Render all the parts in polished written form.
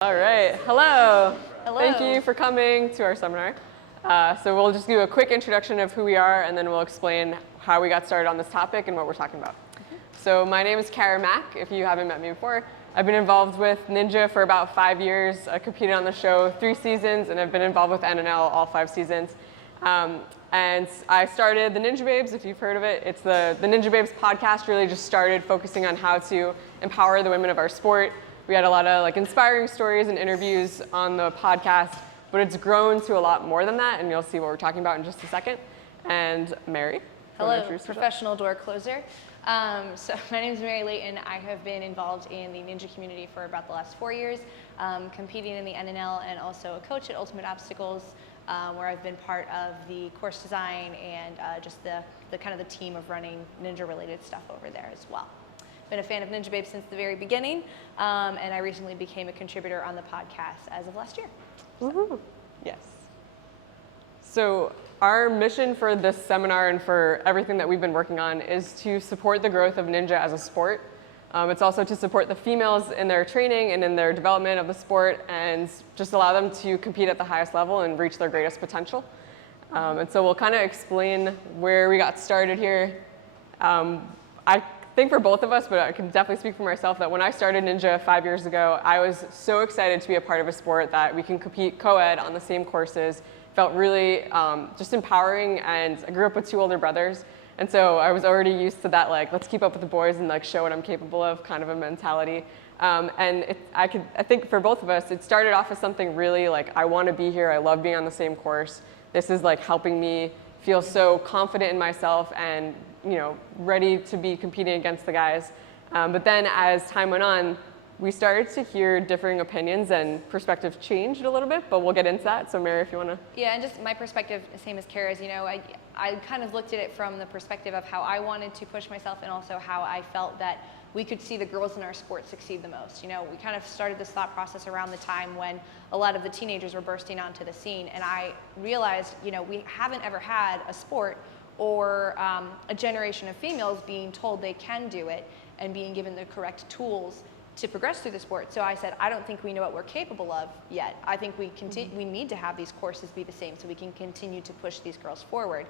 All right, hello. Hello. Thank you for coming to our seminar. So we'll just do a quick introduction of who we are, and then we'll explain how we got started on this topic and what we're talking about. So my name is Cara Mack, if you haven't met me before. I've been involved with Ninja for about 5 years. I competed on the show 3 seasons, and I've been involved with NNL all 5 seasons. And I started the Ninja Babes, if you've heard of it. It's the Ninja Babes podcast really just started focusing on how to empower the women of our sport. We had a lot of inspiring stories and interviews on the podcast, but it's grown to a lot more than that, and you'll see what we're talking about in just a second. And Mary. Hello, professional door closer. So my name is Mary Leighton. I have been involved in the Ninja community for about the last 4 years, competing in the NNL and also a coach at Ultimate Obstacles, where I've been part of the course design and just the kind of the team of running Ninja-related stuff over there as well. Been a fan of Ninja Babes since the very beginning, and I recently became a contributor on the podcast as of last year. Woohoo! Yes. So our mission for this seminar and for everything that we've been working on is to support the growth of Ninja as a sport. It's also to support the females in their training and in their development of the sport, and just allow them to compete at the highest level and reach their greatest potential. And so we'll kind of explain where we got started here. I think for both of us, but I can definitely speak for myself, that when I started Ninja 5 years ago, I was so excited to be a part of a sport that we can compete co-ed on the same courses. Felt really just empowering, and I grew up with 2 older brothers, and so I was already used to that let's keep up with the boys and show what I'm capable of kind of a mentality. And I think for both of us, it started off as something really I want to be here, I love being on the same course. This is helping me feel so confident in myself and ready to be competing against the guys. But then as time went on, we started to hear differing opinions and perspectives changed a little bit, but we'll get into that. So Mary, if you want to. Yeah, and just my perspective, same as Kara's, I kind of looked at it from the perspective of how I wanted to push myself and also how I felt that we could see the girls in our sport succeed the most. We kind of started this thought process around the time when a lot of the teenagers were bursting onto the scene, and I realized, we haven't ever had a sport or a generation of females being told they can do it and being given the correct tools to progress through the sport. So I said, I don't think we know what we're capable of yet. I think we need to have these courses be the same so we can continue to push these girls forward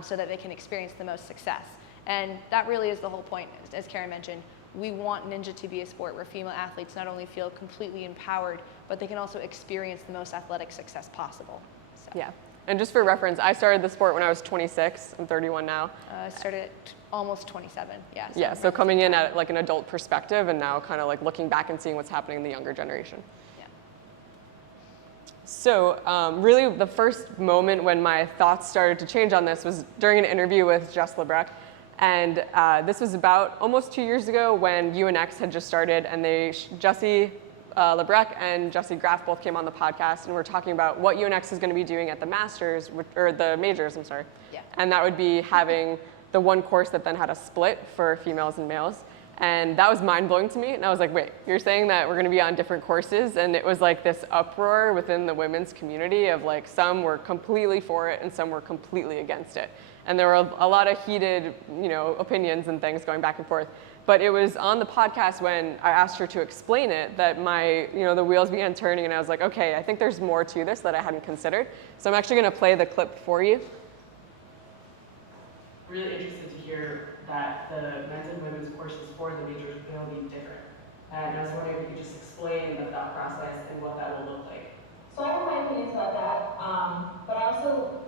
so that they can experience the most success. And that really is the whole point, as Karen mentioned. We want Ninja to be a sport where female athletes not only feel completely empowered, but they can also experience the most athletic success possible. So. Yeah. And just for reference, I started the sport when I was 26. I'm 31 now. I started at almost 27. Yeah. Yeah. So coming in at an adult perspective, and now kind of looking back and seeing what's happening in the younger generation. Yeah. So really, the first moment when my thoughts started to change on this was during an interview with Jess LeBrecq, and this was about almost 2 years ago when UNX had just started, and Jessie LeBrecq and Jesse Graff both came on the podcast, and we're talking about what UNX is going to be doing at the Masters, or the Majors, I'm sorry. Yeah. And that would be having the one course that then had a split for females and males. And that was mind-blowing to me. And I was like, wait, you're saying that we're going to be on different courses? And it was this uproar within the women's community of some were completely for it and some were completely against it. And there were a lot of heated, opinions and things going back and forth. But it was on the podcast when I asked her to explain it that the wheels began turning, and I was like, okay, I think there's more to this that I hadn't considered. So I'm actually going to play the clip for you. Really interested to hear that the men's and women's courses for the majors are going to be different. And I was wondering if you could just explain the thought process and what that will look like. So I have my opinions about that, but I also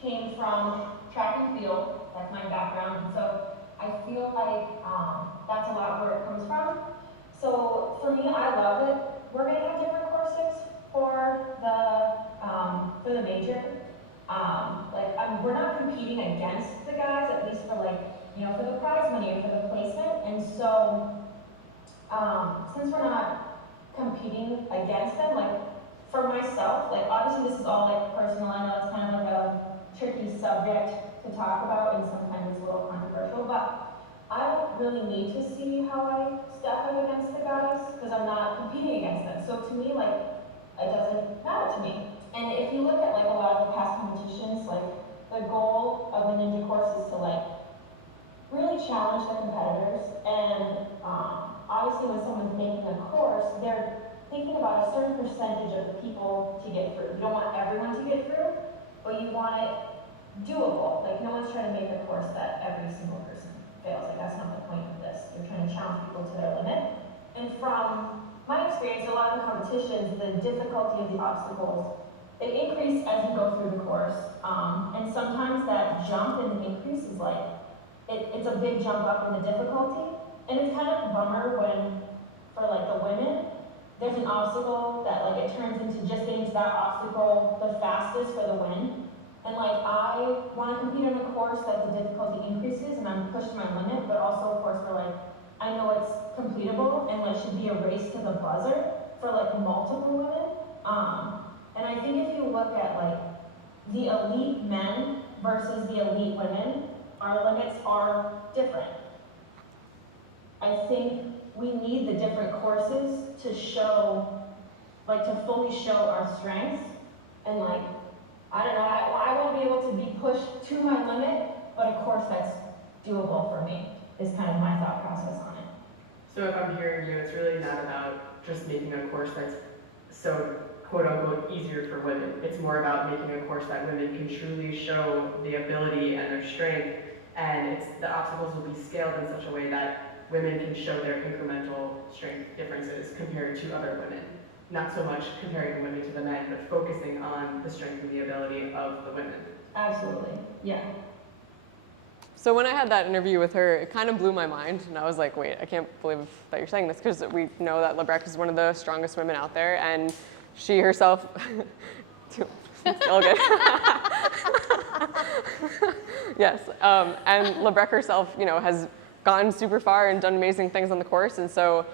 came from track and field, that's my background, and so I feel like that's a lot where it comes from. So for me, I love it. We're going to have different courses for the major. We're not competing against the guys, at least for for the prize money or for the placement. And so since we're not competing against them, for myself, obviously this is all personal. I know it's kind of a tricky subject to talk about, and sometimes it's a little controversial, but I don't really need to see how I stack up against the guys because I'm not competing against them. So to me, it doesn't matter to me. And if you look at a lot of the past competitions, the goal of the Ninja course is to really challenge the competitors. And obviously when someone's making a course, they're thinking about a certain percentage of the people to get through. You don't want everyone to get through, but you want it doable. Like, no one's trying to make a course that every single person fails. Like, that's not the point of this. You're trying to challenge people to their limit. And from my experience, a lot of the competitions, the difficulty of the obstacles, they increase as you go through the course. And sometimes that jump in the increase is like, it's a big jump up in the difficulty. And it's kind of a bummer when, for like the women, there's an obstacle that like it turns into just getting to that obstacle the fastest for the win. And like I want to compete in a course that the difficulty increases and I'm pushed to my limit, but also a course where like I know it's completable and like should be a race to the buzzer for like multiple women. And I think if you look at like the elite men versus the elite women, our limits are different. I think we need the different courses to show, like to fully show our strengths. And like, I don't know, I want to be able to be pushed to my limit, but a course that's doable for me is kind of my thought process on it. So if I'm hearing you, it's really not about just making a course that's so quote unquote easier for women. It's more about making a course that women can truly show the ability and their strength, and the obstacles will be scaled in such a way that women can show their incremental strength differences compared to other women. Not so much comparing the women to the men, but focusing on the strength and the ability of the women. Absolutely, yeah. So when I had that interview with her, it kind of blew my mind, and I was like, wait, I can't believe that you're saying this, because we know that Lebrec is one of the strongest women out there, and she herself, still good. Yes, and Lebrec herself, has gotten super far and done amazing things on the course, and so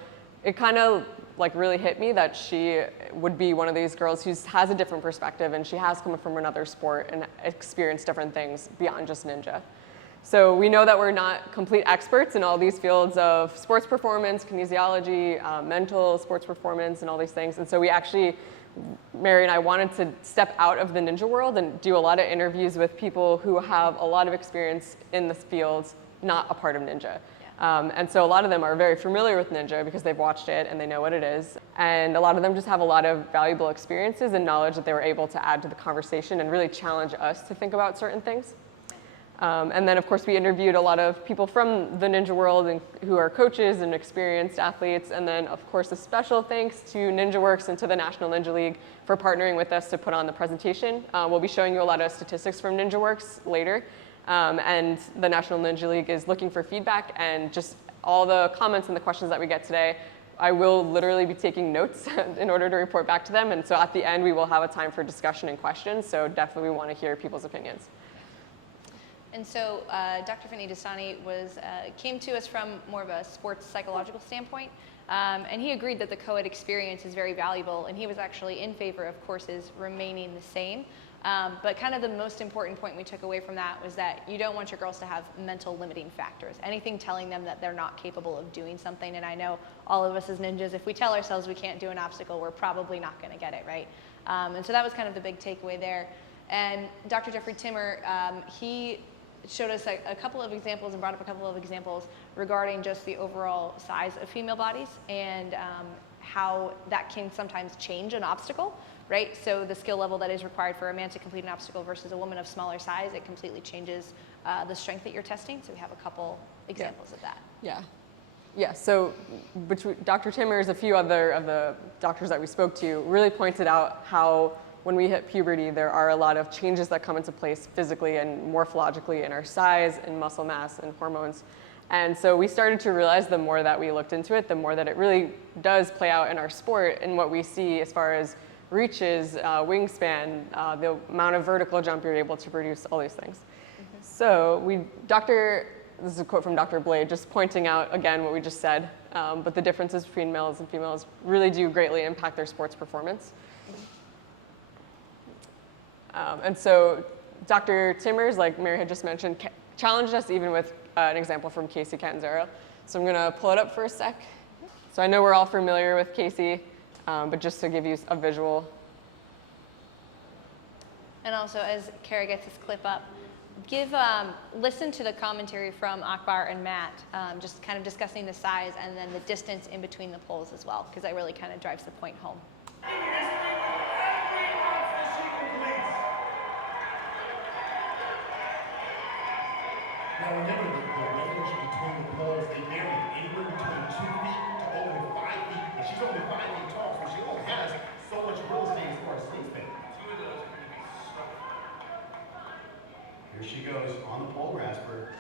it kind of like really hit me that she would be one of these girls who has a different perspective, and she has come from another sport and experienced different things beyond just ninja. So we know that we're not complete experts in all these fields of sports performance, kinesiology, mental sports performance, and all these things. And so we actually, Mary and I wanted to step out of the ninja world and do a lot of interviews with people who have a lot of experience in this field, not a part of ninja. And so a lot of them are very familiar with ninja because they've watched it and they know what it is. And a lot of them just have a lot of valuable experiences and knowledge that they were able to add to the conversation and really challenge us to think about certain things. And then, of course, we interviewed a lot of people from the ninja world and who are coaches and experienced athletes. And then, of course, a special thanks to NinjaWorks and to the National Ninja League for partnering with us to put on the presentation. We'll be showing you a lot of statistics from NinjaWorks later. And the National Ninja League is looking for feedback, and just all the comments and the questions that we get today, I will literally be taking notes in order to report back to them. And so at the end, we will have a time for discussion and questions. So definitely we want to hear people's opinions. And so Dr. Finney Dastani came to us from more of a sports psychological standpoint, and he agreed that the co-ed experience is very valuable, and he was actually in favor of courses remaining the same. But kind of the most important point we took away from that was that you don't want your girls to have mental limiting factors, anything telling them that they're not capable of doing something. And I know all of us as ninjas, if we tell ourselves we can't do an obstacle, we're probably not going to get it, right? And so that was kind of the big takeaway there. And Dr. Jeffrey Timmer, he showed us a couple of examples and brought up a couple of examples regarding just the overall size of female bodies and how that can sometimes change an obstacle, right? So the skill level that is required for a man to complete an obstacle versus a woman of smaller size, it completely changes the strength that you're testing. So we have a couple examples of that. Yeah, so between Dr. Timmers, a few other of the doctors that we spoke to really pointed out how when we hit puberty, there are a lot of changes that come into place physically and morphologically in our size and muscle mass and hormones. And so we started to realize the more that we looked into it, the more that it really does play out in our sport and what we see as far as reaches, wingspan, the amount of vertical jump you're able to produce, all these things. Mm-hmm. So this is a quote from Dr. Blade, just pointing out again what we just said, but the differences between males and females really do greatly impact their sports performance. And so Dr. Timmers, like Mary had just mentioned, challenged us even with an example from Casey Catanzaro. So I'm going to pull it up for a sec. So I know we're all familiar with Casey, but just to give you a visual. And also, as Cara gets this clip up, listen to the commentary from Akbar and Matt, just kind of discussing the size and then the distance in between the poles as well, because that really kind of drives the point home. Now remember, the range between the poles, they vary anywhere between 2 feet to over 5 feet, and she's only 5 feet tall, so she only has so much real estate as far as wingspan. Here she goes on the pole grasper.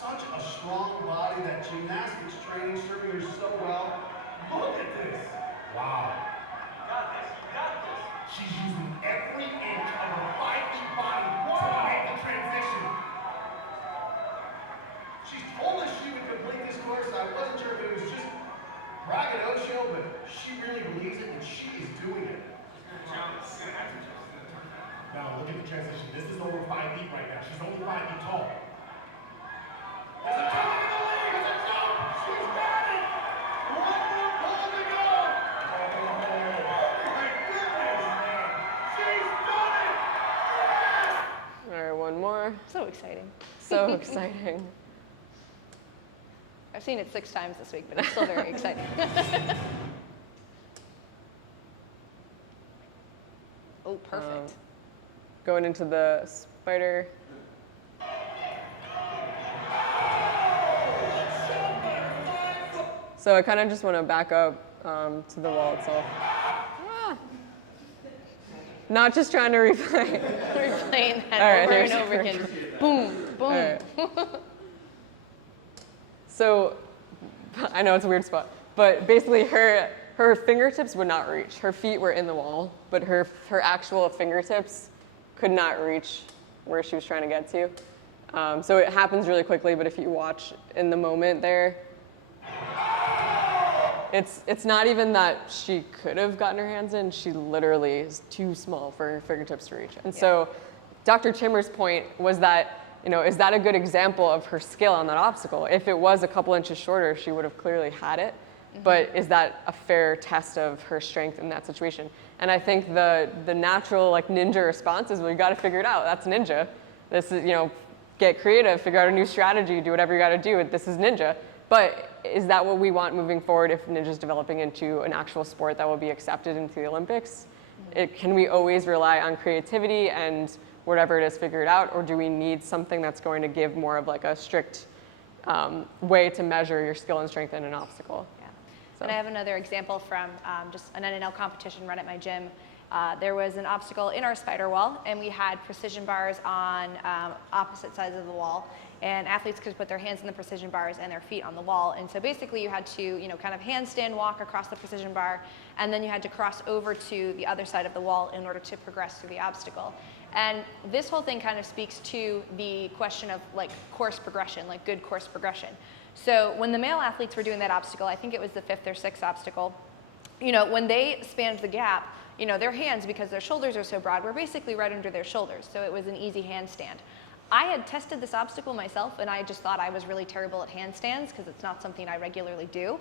Such a strong body, that gymnastics training serving her so well. Look at this. Wow. She's using every inch of her 5 feet body to make the transition. She's told us she would complete this course. I wasn't sure if it was just braggadocio, but she really believes it, and she is doing it. Now look at the transition. This is over 5 feet right now. She's only 5 feet tall. There's a jump in the lead. There's a jump. She's got it. One more pole to go. All right, one more. So exciting. So exciting. I've seen it 6 times this week, but it's still very exciting. Oh, perfect. Going into the spider. So I kind of just want to back up to the wall itself. Ah. Not just trying to replay. Replaying that All right, over and here's over the again. Boom, boom. All right. So I know it's a weird spot, but basically her fingertips would not reach. Her feet were in the wall, but her actual fingertips could not reach where she was trying to get to. So it happens really quickly, but if you watch in the moment there, it's not even that she could have gotten her hands in, she literally is too small for her fingertips to reach. And so Dr. Chimmer's point was that, is that a good example of her skill on that obstacle? If it was a couple inches shorter, she would have clearly had it. But is that a fair test of her strength in that situation? And I think the natural ninja response is, well, you got to figure it out. That's ninja. This is, get creative, figure out a new strategy, do whatever you got to do. This is ninja. But is that what we want moving forward if ninja's developing into an actual sport that will be accepted into the Olympics? Can we always rely on creativity and whatever it is, figure it out, or do we need something that's going to give more of a strict way to measure your skill and strength in an obstacle? Yeah. So. And I have another example from just an NNL competition run at my gym. There was an obstacle in our spider wall, and we had precision bars on opposite sides of the wall, and athletes could put their hands in the precision bars and their feet on the wall. And so basically you had to, kind of handstand walk across the precision bar, and then you had to cross over to the other side of the wall in order to progress through the obstacle. And this whole thing kind of speaks to the question of course progression, good course progression. So when the male athletes were doing that obstacle, I think it was the 5th or 6th obstacle, when they spanned the gap, their hands, because their shoulders are so broad, were basically right under their shoulders. So it was an easy handstand. I had tested this obstacle myself, and I just thought I was really terrible at handstands because it's not something I regularly do.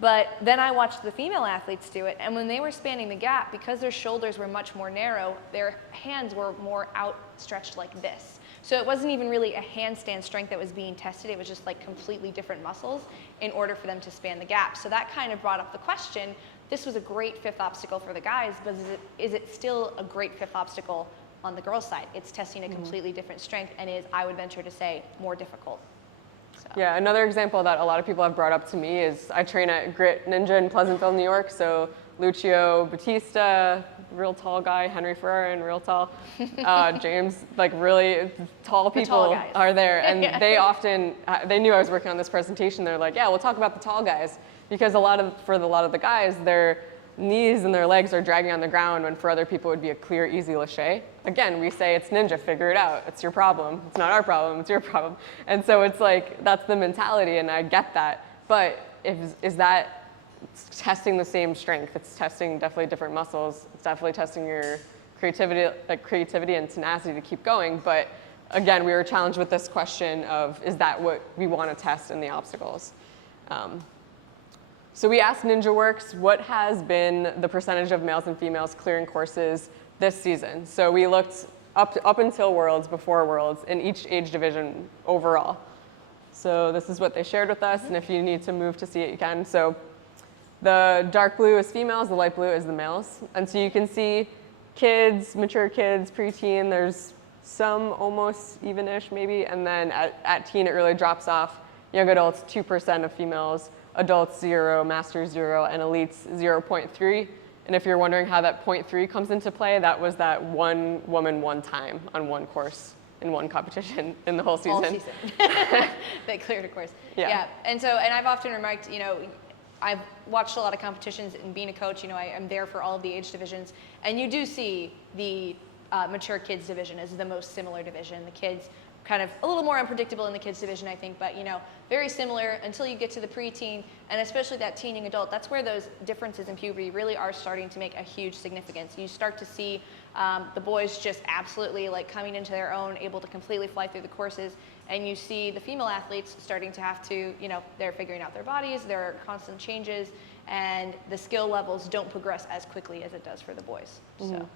But then I watched the female athletes do it, and when they were spanning the gap, because their shoulders were much more narrow, their hands were more outstretched like this. So it wasn't even really a handstand strength that was being tested, it was just completely different muscles in order for them to span the gap. So that kind of brought up the question, this was a great 5th obstacle for the guys, but is it still a great 5th obstacle on the girls' side? It's testing a completely different strength and is, I would venture to say, more difficult. So. Yeah, another example that a lot of people have brought up to me is I train at Grit Ninja in Pleasantville, New York. So Lucio Batista, real tall guy, Henry Ferrarin, real tall, James, really tall people are there. And they often, they knew I was working on this presentation. They're like, yeah, we'll talk about the tall guys. Because for a lot of the guys, their knees and their legs are dragging on the ground when for other people it would be a clear, easy lâché. Again, we say it's ninja, figure it out. It's your problem. It's not our problem, it's your problem. And so it's that's the mentality, and I get that. But is that testing the same strength? It's testing definitely different muscles. It's definitely testing your creativity and tenacity to keep going. But again, we were challenged with this question of, is that what we want to test in the obstacles? So we asked NinjaWorks what has been the percentage of males and females clearing courses this season. So we looked up until Worlds, before Worlds, in each age division overall. So this is what they shared with us, and if you need to move to see it, you can. So the dark blue is females, the light blue is the males. And so you can see kids, mature kids, preteen, there's some almost even-ish maybe, and then at teen it really drops off. Young adults, 2% of females, adults 0, masters 0, and elites 0.3. And if you're wondering how that 0.3 comes into play, that was that one woman one time on one course in one competition in the whole season. All season. They cleared a course. Yeah. And I've often remarked, I've watched a lot of competitions, and being a coach, I'm there for all of the age divisions, and you do see the mature kids division as the most similar division. The kids kind of a little more unpredictable in the kids division, I think, but very similar until you get to the preteen, and especially that teen young adult. That's where those differences in puberty really are starting to make a huge significance. You start to see the boys just absolutely like coming into their own, able to completely fly through the courses, and you see the female athletes starting to have to, they're figuring out their bodies, there are constant changes, and the skill levels don't progress as quickly as it does for the boys. So.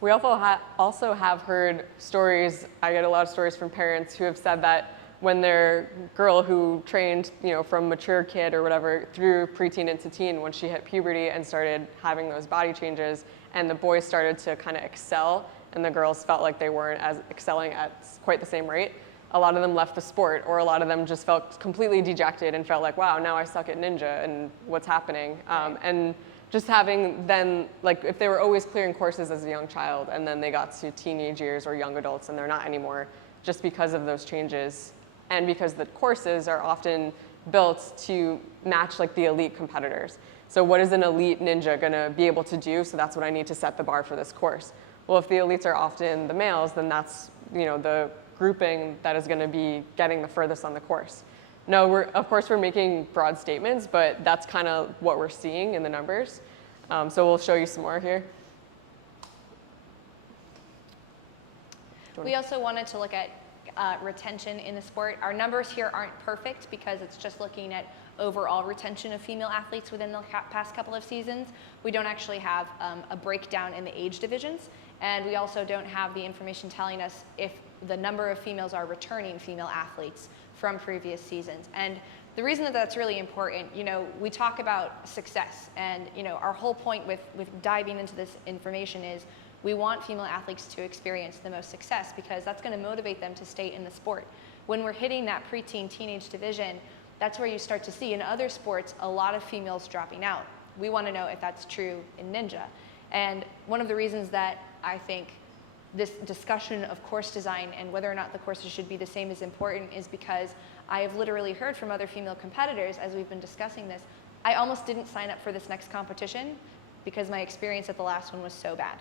We also have heard stories, I get a lot of stories from parents who have said that when their girl who trained, from mature kid or whatever through preteen into teen, when she hit puberty and started having those body changes, and the boys started to kind of excel, and the girls felt like they weren't as excelling at quite the same rate, a lot of them left the sport, or a lot of them just felt completely dejected and felt like, wow, now I suck at ninja, and what's happening? And just having then, like if they were always clearing courses as a young child and then they got to teenage years or young adults and they're not anymore, just because of those changes and because the courses are often built to match like the elite competitors. So what is an elite ninja gonna be able to do? So that's what I need to set the bar for this course. Well, if the elites are often the males, then that's the grouping that is gonna be getting the furthest on the course. No, of course we're making broad statements, but that's kind of what we're seeing in the numbers. So we'll show you some more here. We also wanted to look at retention in the sport. Our numbers here aren't perfect because it's just looking at overall retention of female athletes within the past couple of seasons. We don't actually have a breakdown in the age divisions, and we also don't have the information telling us if the number of females are returning female athletes from previous seasons. And the reason that that's really important, we talk about success, and our whole point with diving into this information is we want female athletes to experience the most success because that's going to motivate them to stay in the sport. When we're hitting that preteen teenage division, that's where you start to see in other sports a lot of females dropping out. We want to know if that's true in ninja. And one of the reasons that I think this discussion of course design and whether or not the courses should be the same is important is because I have literally heard from other female competitors as we've been discussing this, I almost didn't sign up for this next competition because my experience at the last one was so bad.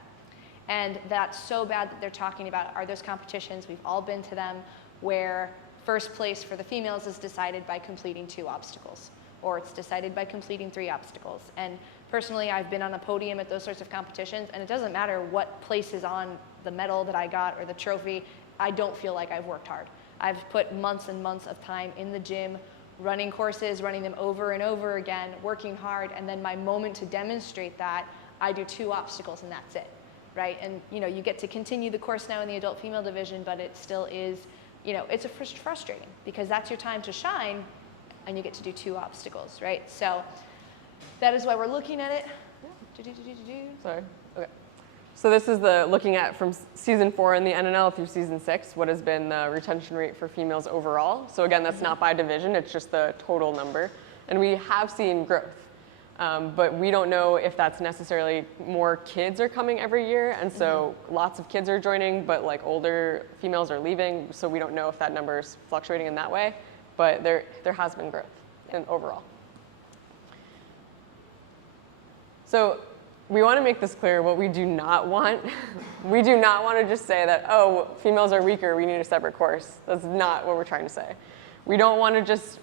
And that's so bad that they're talking about are those competitions, we've all been to them, where first place for the females is decided by completing 2 obstacles, or it's decided by completing 3 obstacles. And personally, I've been on a podium at those sorts of competitions, and it doesn't matter what place is on the medal that I got or the trophy, I don't feel like I've worked hard. I've put months and months of time in the gym, running courses, running them over and over again, working hard, and then my moment to demonstrate that, I do 2 obstacles and that's it, right? And you get to continue the course now in the adult female division, but it still is, it's frustrating because that's your time to shine and you get to do 2 obstacles, right? So that is why we're looking at it. Sorry, okay. So this is looking at from season 4 in the NNL through season 6, what has been the retention rate for females overall. So again, that's not by division, it's just the total number. And we have seen growth, but we don't know if that's necessarily more kids are coming every year. And so lots of kids are joining, but like older females are leaving. So we don't know if that number is fluctuating in that way, but there has been growth overall. So we want to make this clear what we do not want. We do not want to just say that, oh, females are weaker, we need a separate course. That's not what we're trying to say. We don't want to just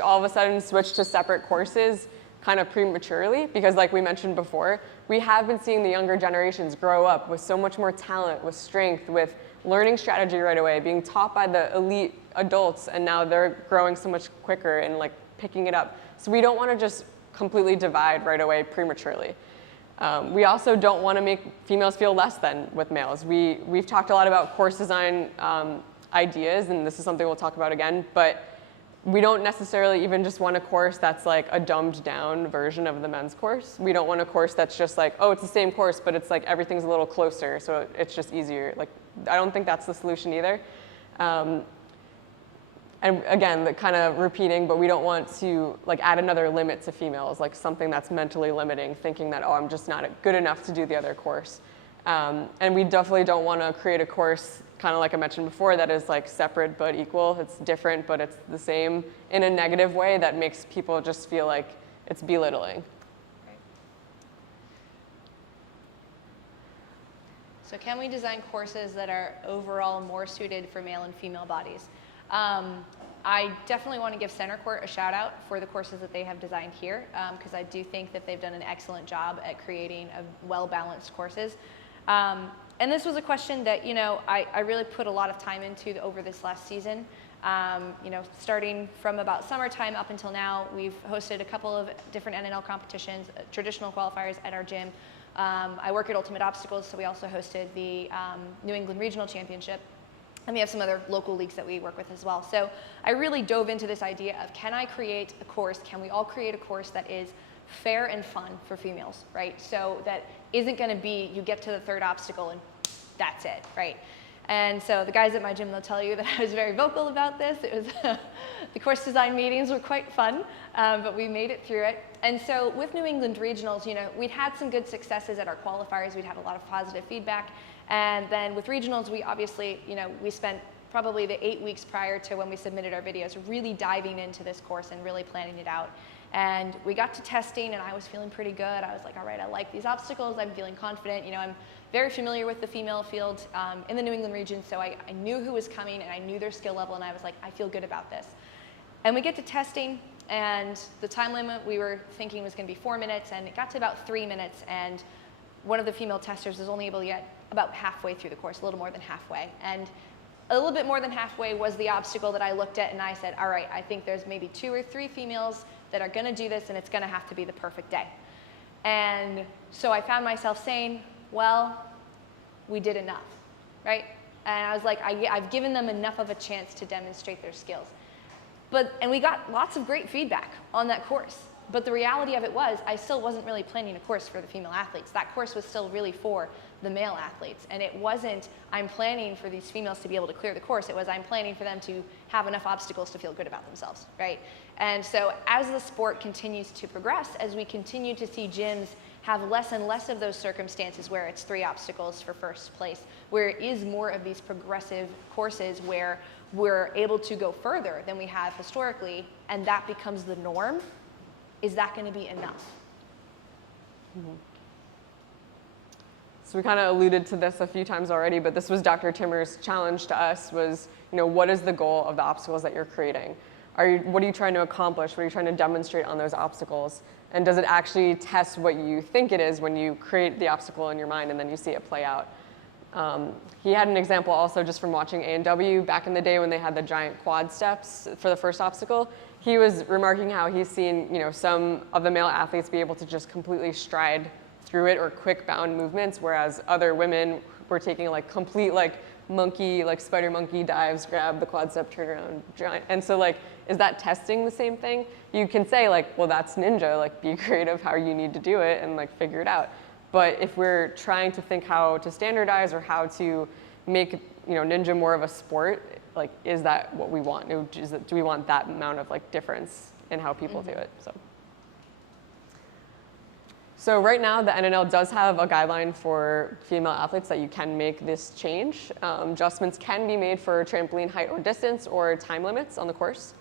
all of a sudden switch to separate courses kind of prematurely, because like we mentioned before, we have been seeing the younger generations grow up with so much more talent, with strength, with learning strategy right away, being taught by the elite adults, and now they're growing so much quicker and like picking it up. So we don't want to just completely divide right away prematurely. We also don't want to make females feel less than with males. We've talked a lot about course design ideas, and this is something we'll talk about again, but we don't necessarily even just want a course that's like a dumbed down version of the men's course. We don't want a course that's just like, oh, it's the same course, but it's like everything's a little closer, so it's just easier. Like, I don't think that's the solution either. And again, the kind of repeating, but we don't want to like add another limit to females, like something that's mentally limiting, thinking that, oh, I'm just not good enough to do the other course. And we definitely don't want to create a course, kind of like I mentioned before, that is like separate but equal. It's different, but it's the same in a negative way that makes people just feel like it's belittling. Right. So can we design courses that are overall more suited for male and female bodies? I definitely want to give Center Court a shout out for the courses that they have designed here, because I do think that they've done an excellent job at creating a well-balanced courses. And this was a question that, you know, I really put a lot of time into over this last season. You know, starting from about summertime up until now, we've hosted a couple of different NNL competitions, traditional qualifiers at our gym. I work at Ultimate Obstacles, so we also hosted the New England Regional Championship. And we have some other local leagues that we work with as well. So I really dove into this idea of, can I create a course, can we all create a course that is fair and fun for females, right? So that isn't gonna be, you get to the third obstacle and that's it, right? And so the guys at my gym, they'll tell you that I was very vocal about this. It was, the course design meetings were quite fun, but we made it through it. And so with New England Regionals, you know, we'd had some good successes at our qualifiers. We'd had a lot of positive feedback. And then with regionals, we obviously, you know, we spent probably the 8 weeks prior to when we submitted our videos really diving into this course and really planning it out. And we got to testing and I was feeling pretty good. I was like, all right, I like these obstacles. I'm feeling confident. You know, I'm very familiar with the female field in the New England region. So I knew who was coming and I knew their skill level and I was like, I feel good about this. And we get to testing and the time limit we were thinking was gonna be 4 minutes and it got to about 3 minutes and one of the female testers was only able to get about halfway through the course, a little more than halfway. And a little bit more than halfway was the obstacle that I looked at and I said, all right, I think there's maybe 2 or 3 females that are gonna do this and it's gonna have to be the perfect day. And so I found myself saying, well, we did enough, right? And I was like, I've given them enough of a chance to demonstrate their skills. And we got lots of great feedback on that course. But the reality of it was, I still wasn't really planning a course for the female athletes. That course was still really for the male athletes. And it wasn't, I'm planning for these females to be able to clear the course. It was, I'm planning for them to have enough obstacles to feel good about themselves, right? And so as the sport continues to progress, as we continue to see gyms have less and less of those circumstances where it's 3 obstacles for first place, where it is more of these progressive courses where we're able to go further than we have historically, and that becomes the norm, is that going to be enough? Mm-hmm. So we kind of alluded to this a few times already, but this was Dr. Timmer's challenge to us was, you know, what is the goal of the obstacles that you're creating? What are you trying to accomplish? What are you trying to demonstrate on those obstacles? And does it actually test what you think it is when you create the obstacle in your mind and then you see it play out? He had an example also just from watching A&W back in the day when they had the giant quad steps for the first obstacle. He was remarking how he's seen, you know, some of the male athletes be able to just completely stride through it or quick bound movements, whereas other women were taking like complete like monkey, like spider monkey dives, grab the quad step, turn around, giant. And so like, is that testing the same thing? You can say like, well, that's ninja, like be creative how you need to do it and like figure it out. But if we're trying to think how to standardize or how to make, you know, ninja more of a sport, like, is that what we want? Do we want that amount of like difference in how people do it? So right now, the NNL does have a guideline for female athletes that you can make this change. Adjustments can be made for trampoline height or distance or time limits on the course.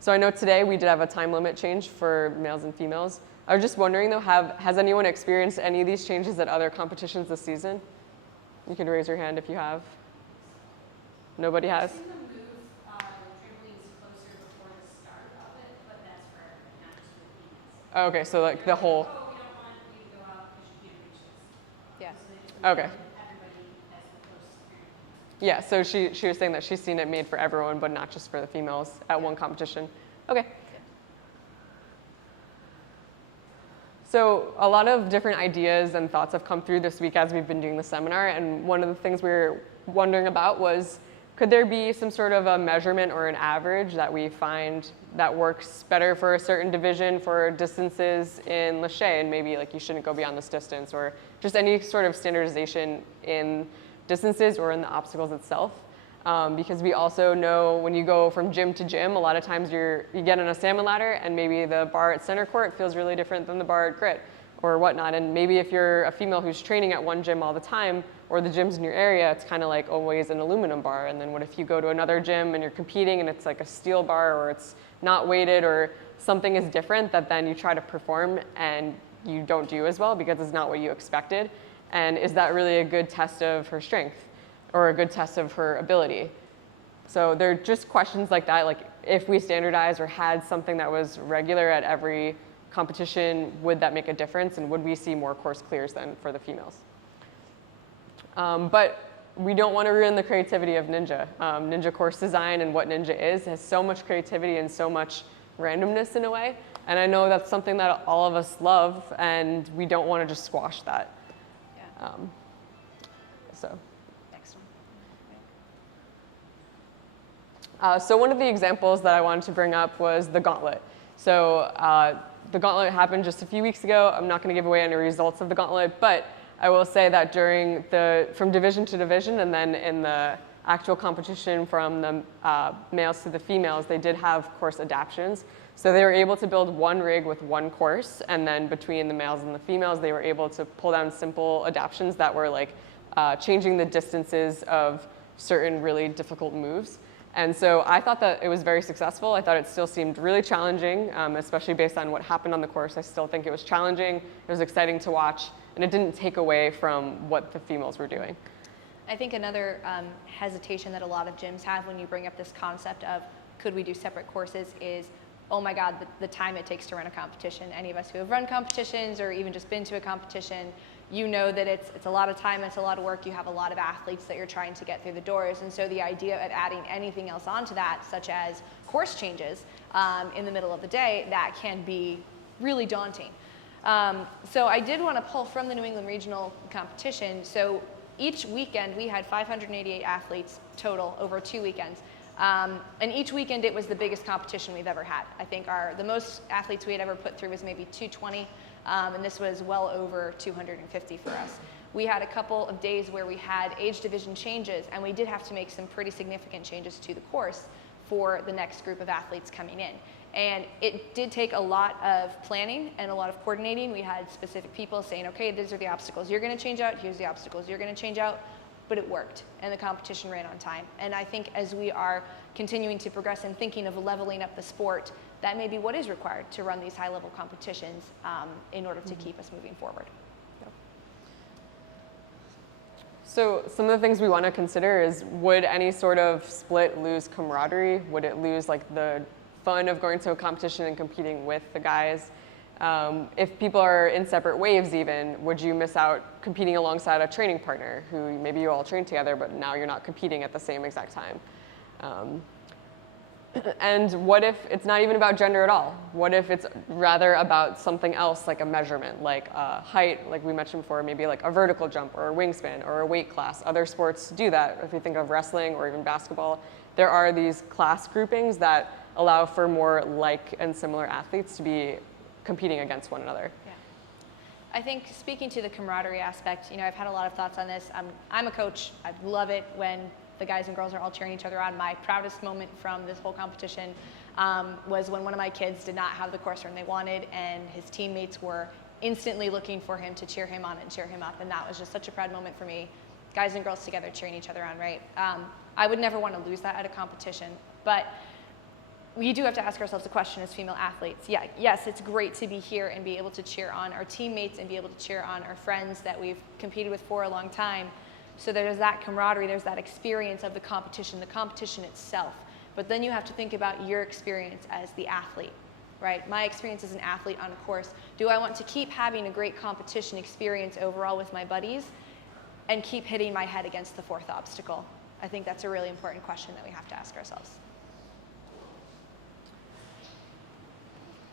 So I know today we did have a time limit change for males and females. I was just wondering though, has anyone experienced any of these changes at other competitions this season? You can raise your hand if you have. Nobody has? I've seen them move trampolines closer before the start of it, but that's for not just for females. Oh, okay, so like the whole. Oh, we don't want you to go out because you can't reach this. Yeah. So they just Okay. everybody as the closest trampoline. Yeah, so she was saying that she's seen it made for everyone, but not just for the females at one competition. Okay. So a lot of different ideas and thoughts have come through this week as we've been doing the seminar, and one of the things we were wondering about was, could there be some sort of a measurement or an average that we find that works better for a certain division for distances in Lachey, and maybe like you shouldn't go beyond this distance, or just any sort of standardization in distances or in the obstacles itself? Because we also know when you go from gym to gym, a lot of times you get on a salmon ladder and maybe the bar at center court feels really different than the bar at grit or whatnot. And maybe if you're a female who's training at one gym all the time, or the gyms in your area, it's kind of like always an aluminum bar. And then what if you go to another gym and you're competing and it's like a steel bar, or it's not weighted, or something is different that then you try to perform and you don't do as well because it's not what you expected? And is that really a good test of her strength or a good test of her ability? So they're just questions like that, like if we standardized or had something that was regular at every competition, would that make a difference, and would we see more course clears than for the females? But we don't want to ruin the creativity of Ninja. Ninja course design and what Ninja is has so much creativity and so much randomness in a way, and I know that's something that all of us love, and we don't want to just squash that. Yeah. Next one. So one of the examples that I wanted to bring up was the gauntlet. So the gauntlet happened just a few weeks ago. I'm not going to give away any results of the gauntlet, but I will say that from division to division, and then in the actual competition from the males to the females, they did have course adaptations. So they were able to build one rig with one course, and then between the males and the females, they were able to pull down simple adaptations that were like changing the distances of certain really difficult moves. And so I thought that it was very successful. I thought it still seemed really challenging, especially based on what happened on the course. I still think it was challenging. It was exciting to watch, and it didn't take away from what the females were doing. I think another hesitation that a lot of gyms have when you bring up this concept of could we do separate courses is, oh my God, the time it takes to run a competition. Any of us who have run competitions or even just been to a competition, you know that it's a lot of time, it's a lot of work, you have a lot of athletes that you're trying to get through the doors, and so the idea of adding anything else onto that, such as course changes in the middle of the day, that can be really daunting. So I did want to pull from the New England Regional competition. So each weekend we had 588 athletes total over 2 weekends. And each weekend it was the biggest competition we've ever had. I think the most athletes we had ever put through was maybe 220, and this was well over 250 for us. We had a couple of days where we had age division changes, and we did have to make some pretty significant changes to the course for the next group of athletes coming in. And it did take a lot of planning and a lot of coordinating. We had specific people saying, okay, these are the obstacles you're going to change out, here's the obstacles you're going to change out. But it worked, and the competition ran on time. And I think as we are continuing to progress and thinking of leveling up the sport, that may be what is required to run these high-level competitions in order to keep us moving forward. Yep. So some of the things we want to consider is, would any sort of split lose camaraderie? Would it lose like the fun of going to a competition and competing with the guys? If people are in separate waves even, would you miss out competing alongside a training partner who maybe you all train together, but now you're not competing at the same exact time? And what if it's not even about gender at all? What if it's rather about something else, like a measurement, like height, like we mentioned before, maybe like a vertical jump or a wingspan or a weight class? Other sports do that. If you think of wrestling or even basketball, there are these class groupings that allow for more like and similar athletes to be competing against one another. Yeah. I think speaking to the camaraderie aspect, I've had a lot of thoughts on this. I'm a coach. I love it when the guys and girls are all cheering each other on. My proudest moment from this whole competition was when one of my kids did not have the course run they wanted, and his teammates were instantly looking for him to cheer him on and cheer him up, and that was just such a proud moment for me. Guys and girls together cheering each other on, right? I would never want to lose that at a competition, but we do have to ask ourselves the question as female athletes. Yeah, yes, it's great to be here and be able to cheer on our teammates and be able to cheer on our friends that we've competed with for a long time. So there's that camaraderie, there's that experience of the competition itself. But then you have to think about your experience as the athlete, right? My experience as an athlete on a course. Do I want to keep having a great competition experience overall with my buddies and keep hitting my head against the fourth obstacle? I think that's a really important question that we have to ask ourselves.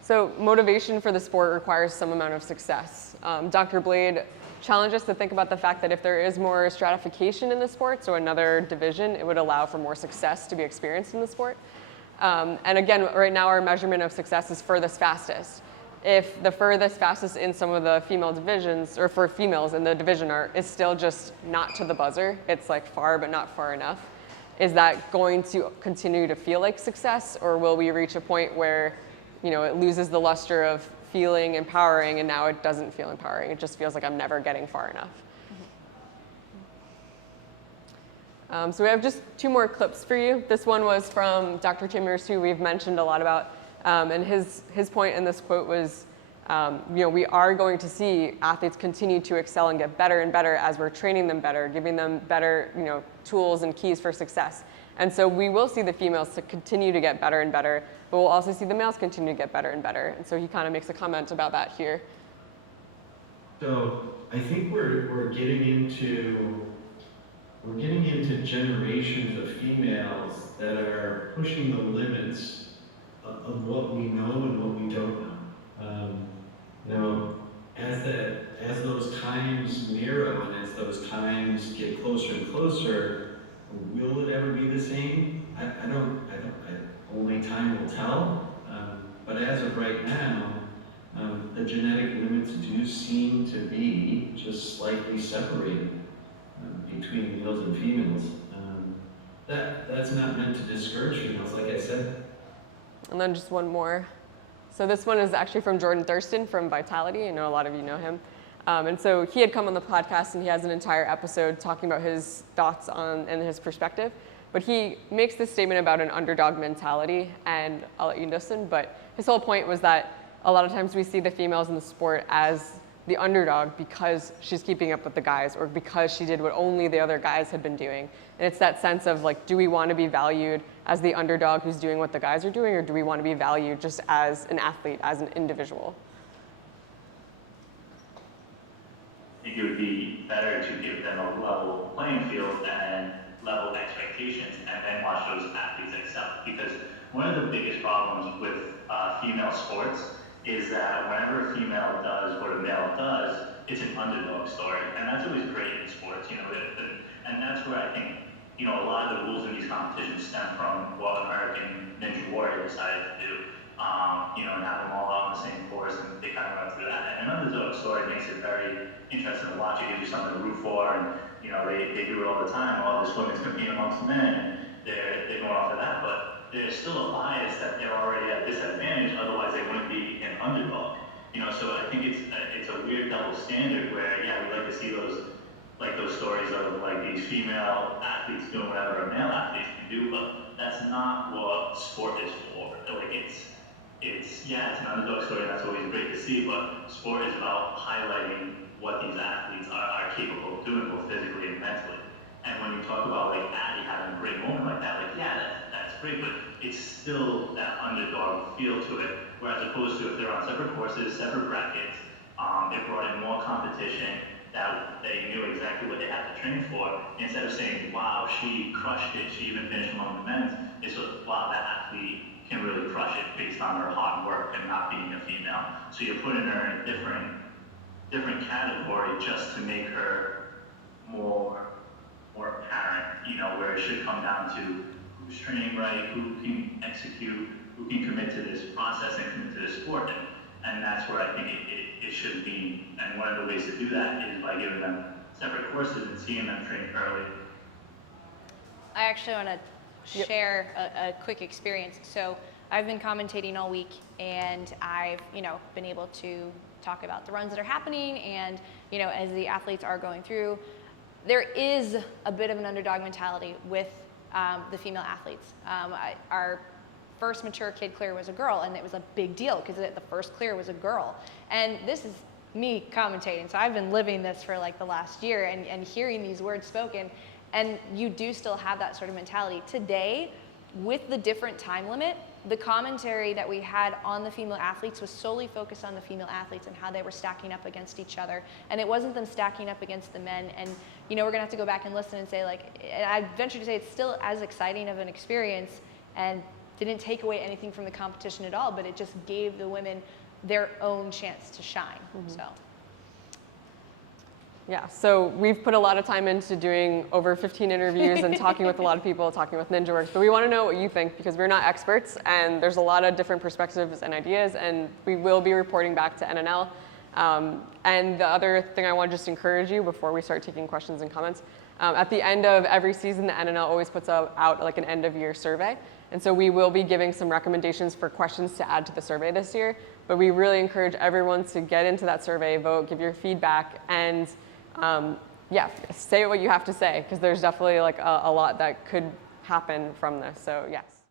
So motivation for the sport requires some amount of success. Dr. Blade challenged us to think about the fact that if there is more stratification in the sport, so another division, it would allow for more success to be experienced in the sport. And again, right now our measurement of success is furthest fastest. If the furthest fastest in some of the female divisions, or for females in the division is still just not to the buzzer, it's like far but not far enough, is that going to continue to feel like success, or will we reach a point where it loses the luster of feeling empowering and now it doesn't feel empowering? It just feels like I'm never getting far enough. So we have just 2 more clips for you. This one was from Dr. Chambers, who we've mentioned a lot about. And his point in this quote was, we are going to see athletes continue to excel and get better and better as we're training them better, giving them better tools and keys for success. And so we will see the females to continue to get better and better, but we'll also see the males continue to get better and better. And so he kind of makes a comment about that here. So I think we're getting into generations of females that are pushing the limits of what we know and what we don't know. As those times narrow and as those times get closer and closer, will it ever be the same? Only time will tell. But as of right now, the genetic limits do seem to be just slightly separated between males and females. That's not meant to discourage females, like I said. And then just one more. So this one is actually from Jordan Thurston from Vitality. I know a lot of you know him. And so he had come on the podcast and he has an entire episode talking about his thoughts on and his perspective. But he makes this statement about an underdog mentality, and I'll let you listen. But his whole point was that a lot of times we see the females in the sport as the underdog because she's keeping up with the guys, or because she did what only the other guys had been doing. And it's that sense of like, do we want to be valued as the underdog who's doing what the guys are doing, or do we want to be valued just as an athlete, as an individual? I think it would be better to give them a level playing field and level expectations, and then watch those athletes excel. Because one of the biggest problems with female sports is that whenever a female does what a male does, it's an underdog story, and that's always great in sports, and that's where I think, a lot of the rules in these competitions stem from what American NinjaWorks decided to do, and have them all on the same course, and they kind of run through that. And an underdog story makes it very interesting to watch. It gives you something to root for, and they do it all the time. All this women's competing amongst men, and they're going off of that, but there's still a bias that they're already at a disadvantage, otherwise they wouldn't be an underdog. So I think it's a weird double standard where, we like to see those stories of these female athletes doing whatever a male athletes can do, but that's not what sport is for. It's an underdog story, and that's always great to see, but sport is about highlighting what these athletes are capable of doing, both physically and mentally. And when you talk about Addie having a great moment like that, that's great, but it's still that underdog feel to it. Whereas opposed to if they're on separate courses, separate brackets, it brought in more competition, that they knew exactly what they had to train for. Instead of saying, wow, she crushed it, she even finished among the men's, it's just, wow, that athlete can really crush it based on her hard work and not being a female. So you're putting her in a different category just to make her more apparent, where it should come down to who's training right, who can execute, who can commit to this process and commit to this sport. And that's where I think it should be. And one of the ways to do that is by giving them separate courses and seeing them train early. I actually want to share a quick experience. So I've been commentating all week, and I've been able to talk about the runs that are happening, and as the athletes are going through, there is a bit of an underdog mentality with the female athletes. Our first mature kid clear was a girl, and it was a big deal because the first clear was a girl. And this is me commentating, so I've been living this for the last year and hearing these words spoken, and you do still have that sort of mentality. Today, with the different time limit, the commentary that we had on the female athletes was solely focused on the female athletes and how they were stacking up against each other. And it wasn't them stacking up against the men. And, we're gonna have to go back and listen and say, and I venture to say it's still as exciting of an experience. And didn't take away anything from the competition at all, but it just gave the women their own chance to shine. So. Yeah, so we've put a lot of time into doing over 15 interviews and talking with a lot of people, talking with NinjaWorks, but we want to know what you think because we're not experts and there's a lot of different perspectives and ideas, and we will be reporting back to NNL. And the other thing I want to just encourage you before we start taking questions and comments, at the end of every season, the NNL always puts out like an end of year survey. And so we will be giving some recommendations for questions to add to the survey this year, but we really encourage everyone to get into that survey, vote, give your feedback, and yeah, say what you have to say, because there's definitely like a lot that could happen from this, so yes.